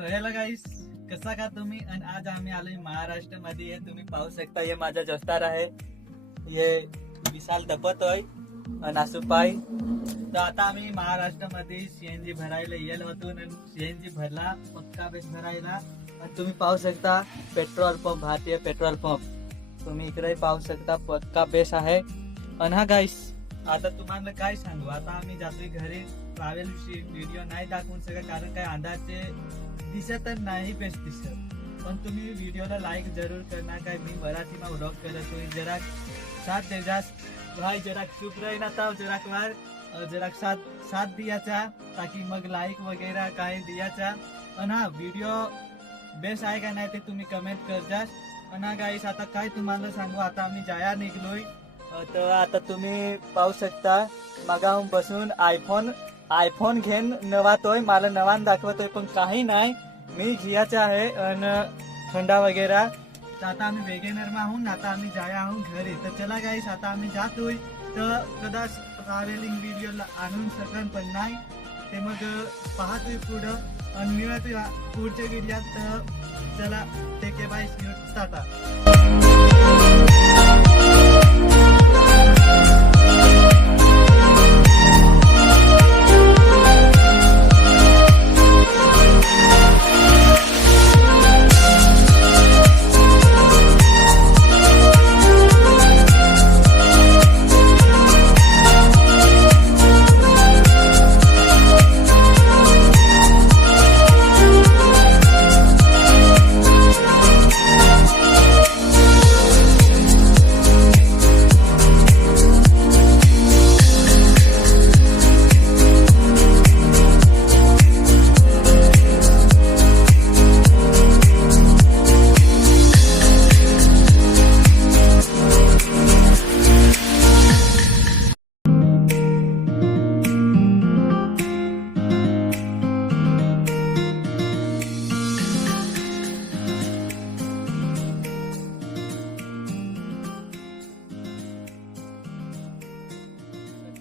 तो hello guys, कसा का तुम्ही? आणि आज आम्ही आलोय महाराष्ट्र मध्ये. तुम्ही पाहू शकता, हे माझा जोस्तार आहे, हे विशाल दपतोय आणि आसुपाई. तर आता आम्ही महाराष्ट्रामध्ये सीएनजी भरायला येल होतो आणि सीएनजी भरला, पक्का बेस भरायला. आणि तुम्ही पाहू शकता पेट्रोल पंप, भारतीय पेट्रोल पंप तुम्ही इकडे पाहू शकता, पक्का बेस आहे. आणि हा गाइस, आता तुम्हाला काय सांगू, आता आम्ही जातोय घरी. ट्रॅव्हल व्हिडिओ नाही दाखवून सगळं, कारण काय अंदाजे दिसत नाही बेस्ट दिसत. पण तुम्ही व्हिडिओला लाईक जरूर करणार. काय मी मराठीમાં व्लॉग करतोय, जरा साथ देजा भाई, जरा चुप रहिना था, जरा साथ दियाचा, ताकि मग लाईक वगैरे काय दियाचा. आणि हा व्हिडिओ बेस्ट आहे का नाही ते तुम्ही कमेंट करजा. आणि हा गाईस, आता काय तुम्हाला सांगू, आता आम्ही जाया निघलोय. तर आता तुम्ही पाहू शकता, मागाहून बसून आयफोन घेऊन नवातोय, मला नवान दाखवतोय, पण काही नाही, मी घ्यायचं आहे आणि थंडा वगैरे. तर आता आम्ही वेगेनर आहोत, आता आम्ही जाया आहोत घरी. तर चला गाईस, आता आम्ही जातोय. तर कदाच ट्रॅव्हलिंग व्हिडिओला आणून शकन, पण नाही ते मग पाहतोय पुढं आणि मिळतोय पुढच्या व्हिडिओत. तर चला, टेक बाय, टाटा.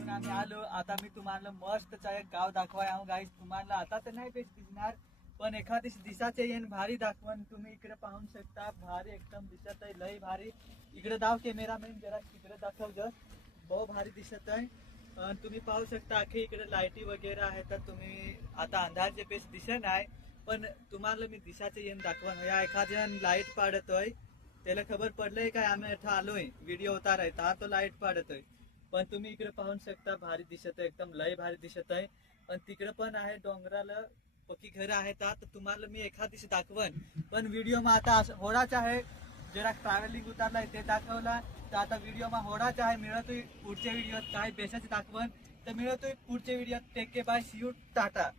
आम्ही आलो. आता मी तुम्हाला मस्त एक गाव दाखवाय आहो गाईस. तुम्हाला आता तर नाही बेस्ट दिसणार, पण एखादी दिसाचे येईन भारी दाखवण. तुम्ही इकडे पाहू शकता, भारी एकदम दिसत आहे, लय भारी. इकडे दाव कॅमेरामॅन, जरा इकडे दाखव ग, बहुत भारी दिसत आहे. तुम्ही पाहू शकता, अखे इकडे लाईटी वगैरे आहेत. तर तुम्ही आता अंधारचे बेस्ट दिसत नाही, पण तुम्हाला मी दिसाचे येईन दाखवण. या एखाद्या लाईट पाडतोय, त्याला खबर पडलंय काय आम्ही इथं आलोय व्हिडिओ उतारायचा, तो लाईट पाडतोय. पण तुम्ही इकडे पाहू शकता, भारी दिसत आहे, एकदम लय भारी दिसत आहे. पण तिकडे पण आहे डोंगराला पक्की घर आहेत. तर तुम्हाला मी एखाद दिवशी दाखवन, पण व्हिडिओ मा आता होडाच आहे. जरा ट्रॅव्हलिंग उतारलाय ते दाखवला. तर आता व्हिडिओ मा होडाच आहे. मिळतोय पुढच्या व्हिडिओत काय बेसाचे दाखवन. तर मिळतोय पुढच्या व्हिडिओत. Take bye, see you, Tata.